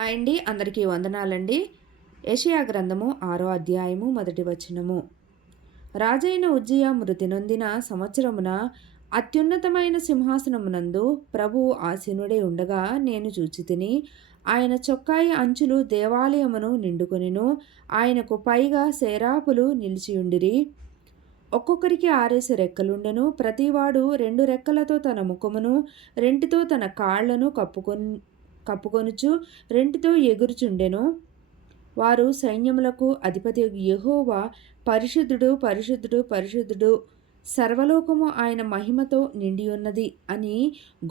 Hi అండి అందరికీ వందనాలండి. యషయా గ్రంథము ఆరో అధ్యాయము మొదటి వచనము. రాజైన ఉజ్జయ మృతి నొందిన సంవత్సరమున అత్యున్నతమైన సింహాసనమునందు ప్రభువు ఆసీనుడై ఉండగా నేను చూచి తిని ఆయన చొక్కాయి అంచులు దేవాలయమును నిండుకొనిను ఆయనకు పైగా సేరాపులు నిలిచియుండిరి ఒక్కొక్కరికి ఆరేసి రెక్కలుండెను ప్రతివాడు రెండు రెక్కలతో తన ముఖమును రెంటితో తన కాళ్ళను కప్పుకొని కప్పుకొనుచు రెంటితో ఎగురుచుండెను. వారు సైన్యములకు అధిపతి యహోవా పరిశుద్ధుడు పరిశుద్ధుడు పరిశుద్ధుడు సర్వలోకము ఆయన మహిమతో నిండి ఉన్నది అని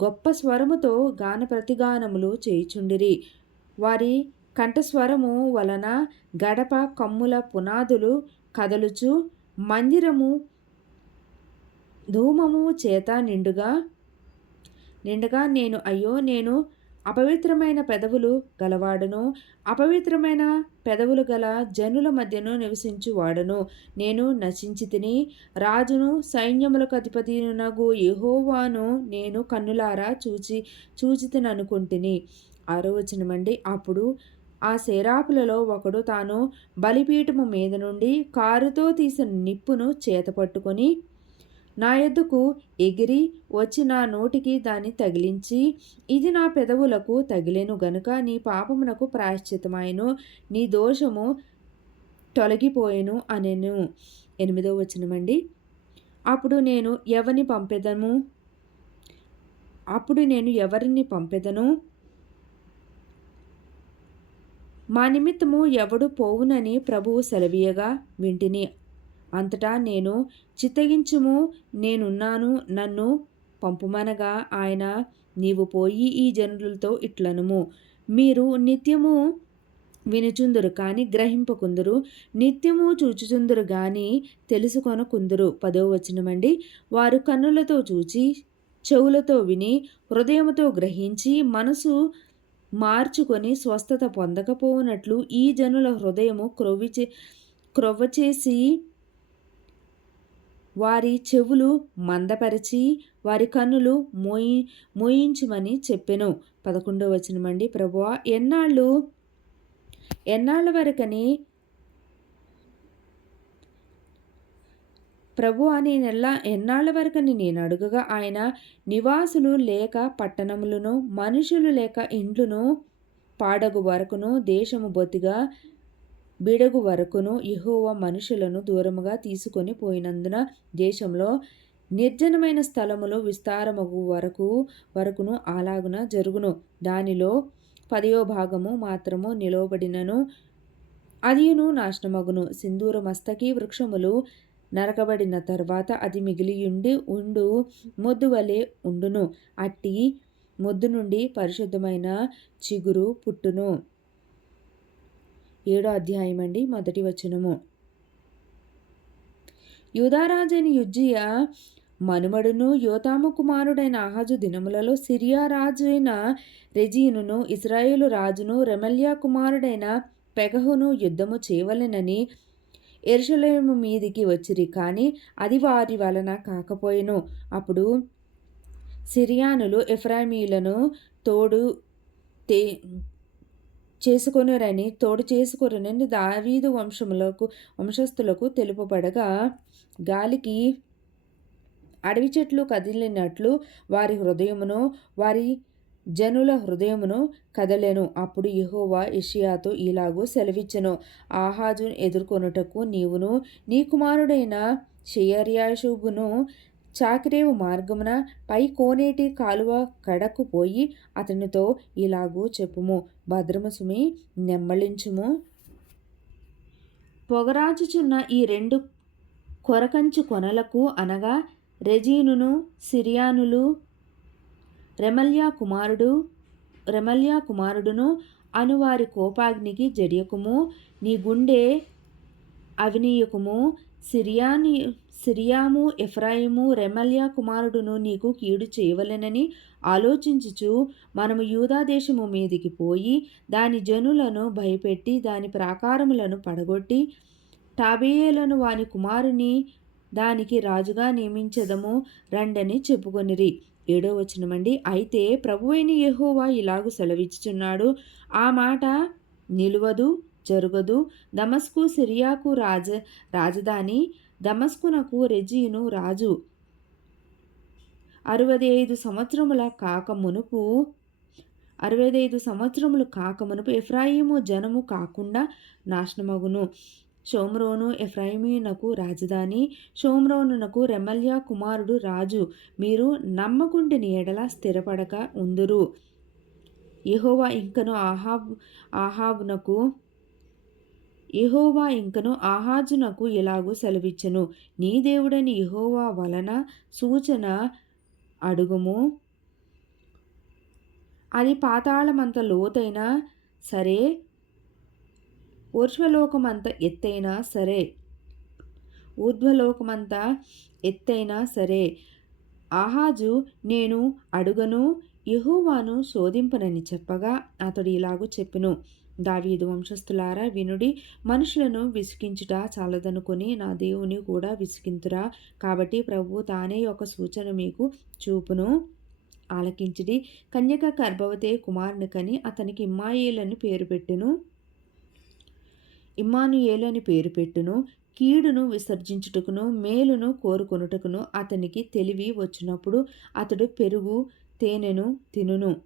గొప్ప స్వరముతో గాన ప్రతిగానములు చేయుచుండిరి. వారి కంఠస్వరము వలన గడప కమ్ముల పునాదులు కదలుచు మందిరము ధూమము చేత నిండుగా నిండుగా నేను అయ్యో నేను అపవిత్రమైన పెదవులు గలవాడను అపవిత్రమైన పెదవులు గల జనుల మధ్యను నివసించువాడను. నేను నశించి తిని రాజును సైన్యములకు అధిపతినగు యహోవాను నేను కన్నులారా చూచి చూచి తిననుకుంటుని. ఆరో వచనమండి. అప్పుడు ఆ సేరాపులలో ఒకడు తాను బలిపీఠము మీద నుండి కారుతో తీసిన నిప్పును చేతపట్టుకొని నా ఎద్దుకు ఎగిరి వచ్చి నా నోటికి దాన్ని తగిలించి ఇది నా పెదవులకు తగిలేను గనుక నీ పాపమునకు ప్రాయశ్చితమాయను నీ దోషము తొలగిపోయేను అనెను. ఎనిమిదో వచనమండి. అప్పుడు నేను ఎవరిని పంపెదను? అప్పుడు నేను ఎవరిని పంపెదను? మా నిమిత్తము ఎవడు పోవునని ప్రభువు సెలవీయగా వింటిని. అంతటా నేను చిత్తగించుము నేనున్నాను నన్ను పంపుమనగా ఆయన నీవు పోయి ఈ జనులతో ఇట్లనుము. మీరు నిత్యము వినుచుందురు కానీ గ్రహింపకుందురు నిత్యము చూచుచుందురు కానీ తెలుసుకొనకుందురు. పదో వచనమండి. వారు కన్నులతో చూచి చెవులతో విని హృదయముతో గ్రహించి మనసు మార్చుకొని స్వస్థత పొందకపోనట్లు ఈ జనుల హృదయము క్రొవ్విచే క్రొవ్వచేసి వారి చెవులు మందపరిచి వారి కన్నులు మోయి మోయించమని చెప్పెను. పదకొండో వచనమండి. ప్రభువా ఎన్నాళ్ళు ఎన్నాళ్ళ వరకని ప్రభు అని నెల్లా ఎన్నాళ్ళ వరకని నేను అడుగగా ఆయన నివాసులు లేక పట్టణములను మనుషులు లేక ఇండ్లును పాడగు వరకును దేశము బొత్తిగా బిడగు వరకును ఇహోవ మనుషులను దూరముగా తీసుకొని పోయినందున దేశంలో నిర్జనమైన స్థలములు విస్తారమగు వరకు వరకును అలాగున జరుగును. దానిలో పదయో భాగము మాత్రము నిలవబడినను. అదియును నాశనమగును. సింధూర మస్తకి వృక్షములు నరకబడిన తర్వాత అది మిగిలియుండి ఉండు మొద్దు వలె ఉండును. అట్టి మొద్దు నుండి పరిశుద్ధమైన చిగురు పుట్టును. ఏడో అధ్యాయం అండి మొదటి వచనము. యూదారాజైన యుజ్జియ మనుమడును యోతాము కుమారుడైన ఆహాజు దినములలో సిరియా రాజు అయిన రెజీనును ఇస్రాయేలు రాజును రెమల్యా కుమారుడైన పెగహును యుద్ధము చేయవలెనని ఎరుషలేము మీదికి వచ్చిరి. కానీ అది వారి వలన కాకపోయెను. అప్పుడు సిరియానులు ఎఫ్రామీలను తోడు తే చేసుకొనురని తోడు చేసుకొరని దావీదు వంశములకు వంశస్థులకు తెలుపబడగా గాలికి అడవి చెట్లు కదిలినట్లు వారి హృదయమును వారి జనుల హృదయమును కదలెను. అప్పుడు యహోవా ఇషియాతో ఇలాగూ సెలవిచ్చెను. ఆహాజును ఎదుర్కొనుటకు నీవును నీ కుమారుడైన షియర్యాషుబును చాకిరేవు మార్గమున పై కోనేటి కాలువ కడకు పోయి అతనితో ఇలాగూ చెప్పుము. భద్రమసుమి నెమ్మళించుము పొగరాచుచున్న ఈ రెండు కొరకంచు కొనలకు అనగా రెజీనును సిరియానులు రెమల్యా కుమారుడు రెమల్యా కుమారుడును అనువారి కోపాగ్నికి జడియకుము. నీ గుండె అవినీయకుము. సిరియాని సిరియాము ఎఫ్రాయిము రెమల్యా కుమారుడును నీకు కీడు చేయవలెనని ఆలోచించుచు మనము యూదాదేశము మీదికి పోయి దాని జనులను భయపెట్టి దాని ప్రాకారములను పడగొట్టి టాబేయలను వాని కుమారుని దానికి రాజుగా నియమించదము రండని చెప్పుకొనిరి. ఏడో వచనమండి. అయితే ప్రభువైన యహోవా ఇలాగు సెలవిచ్చుచున్నాడు. ఆ మాట నిలువదు జరుగదు. దమస్కు సిరియాకు రాజ రాజధాని దమస్కునకు రెజీను రాజు. అరవై ఐదు సంవత్సరముల కాక మునుపు అరవై ఐదు సంవత్సరములు కాక మునుపు ఎఫ్రాయిము జనము కాకుండా నాశనమగును. షోమ్రోను ఎఫ్రాయిమీనకు రాజధాని షోమ్రోనునకు రెమల్యా కుమారుడు రాజు. మీరు నమ్మకుంటిని ఎడల స్థిరపడక ఉందురు. యహోవా ఇంకను ఆహాబ్ ఆహాబునకు యెహోవా ఇంకను ఆహాజునకు ఇలాగూ సెలవిచ్చను. నీ దేవుడని యెహోవా వలన సూచన అడుగుము. అది పాతాళమంత లోతైనా సరే ఊర్ధ్వలోకమంత ఎత్తైనా సరే ఊర్ధ్వలోకమంత ఎత్తైనా సరే ఆహాజు నేను అడుగను యహోవాను శోధింపనని చెప్పగా అతడు ఇలాగూ చెప్పెను. దావీదు వంశస్థులారా వినుడి మనుషులను విసిగించుట చాలదనుకొని నా దేవుని కూడా విసిగింతురా. కాబట్టి ప్రభు తానే ఒక సూచన మీకు చూపును. ఆలకించిడి. కన్యక గర్భవతే కుమారుని కని అతనికి ఇమ్మాయేలని పేరు పెట్టును. ఇమ్మానుయేలని పేరు పెట్టును. కీడును విసర్జించుటకును మేలును కోరుకొనుటకును అతనికి తెలివి వచ్చినప్పుడు అతడు పెరుగు తేనెను తినును.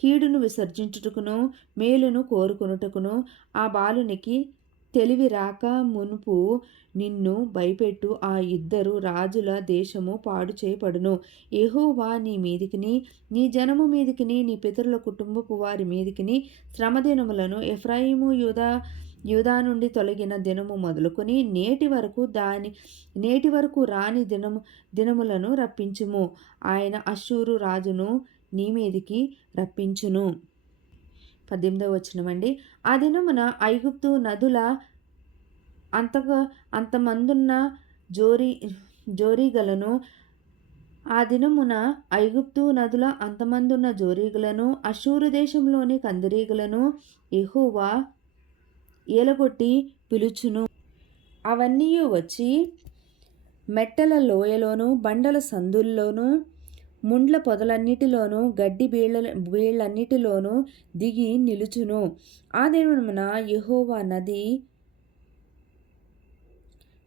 కీడును విసర్జించుటకును మేలును కోరుకొనుటకును ఆ బాలునికి తెలివి రాక మునుపు నిన్ను భయపెట్టు. ఆ ఇద్దరు రాజుల దేశము పాడు చేయబడును. ఏహోవా నీ మీదికిని నీ జనము మీదికిని నీ పితరుల కుటుంబపు వారి మీదికిని శ్రమదినములను ఎఫ్రాయిము యూదా యూదా నుండి తొలగిన దినము మొదలుకొని నేటి వరకు దాని నేటి వరకు రాని దినము దినములను రప్పించుము. ఆయన అశూరు రాజును నీ మీదికి రప్పించును. పద్దెనిమిదవ వచ్చినమండి ఆ దినమున ఐగుప్తు నదుల అంతగా అంతమందున్న జోరి జోరీగలను ఆ దినమున ఐగుప్తు నదుల అంతమందున్న జోరీగలను అశూరు దేశంలోని కందిరీగలను ఎహోవా ఏలగొట్టి పిలుచును. అవన్నీ వచ్చి మెట్టల లోయలోను బండల సందుల్లోనూ ముండ్ల పొదలన్నిటిలోనూ గడ్డి బీళ్ళ బీళ్ళన్నిటిలోనూ దిగి నిలుచును. ఆ దినమున యహోవా నది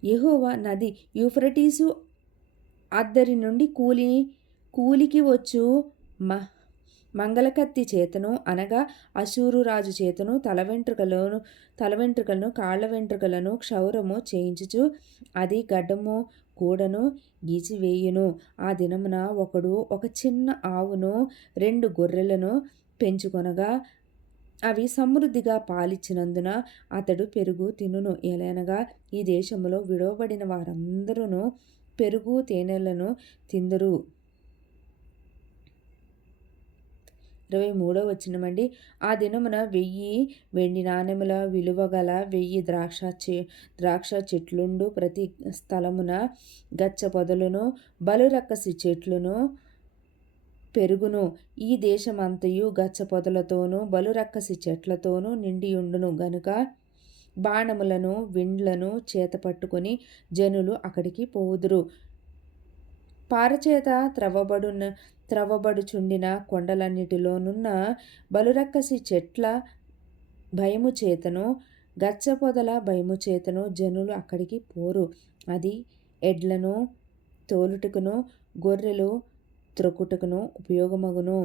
యహోవా నది యూఫ్రటీసు అద్దరి నుండి కూలి కూలికి వచ్చు మహ్ మంగళకత్తి చేతను అనగా అశూరు రాజు చేతను తల వెంట్రుకలను తల వెంట్రుకలను కాళ్ళ వెంట్రుకలను క్షౌరము చేయించుచు అది గడ్డము కూడను గీచివేయును ఆ దినమున ఒకడు ఒక చిన్న ఆవును రెండు గొర్రెలను పెంచుకొనగా అవి సమృద్ధిగా పాలిచ్చినందున అతడు పెరుగు తినును. ఎలనగా ఈ దేశంలో విడవబడిన వారందరూ పెరుగు తేనెలను తిందరు. ఇరవై మూడో వచ్చినమండి. ఆ దినమున వెయ్యి వెండి నాణెముల విలువ గల వెయ్యి ద్రాక్ష చె ద్రాక్ష చెట్లుండు. ప్రతి స్థలమున గచ్చ పొదలను బలురక్కసి చెట్లును పెరుగును. ఈ దేశమంతయు గచ్చ పొదలతోనూ బలురక్కసి చెట్లతోనూ నిండియుండును గనుక బాణములను విండ్లను చేత పట్టుకొని జనులు అక్కడికి పోదురు పారచేత త్రవ్వబడున త్రవ్వబడుచుండిన కొండలన్నిటిలోనున్న బలురక్కసి చెట్ల భయము చేతను గచ్చపొదల భయము చేతను జనులు అక్కడికి పోరు. అది ఎడ్లను తోలుటకును గొర్రెలు త్రొక్కుటకును ఉపయోగమగును.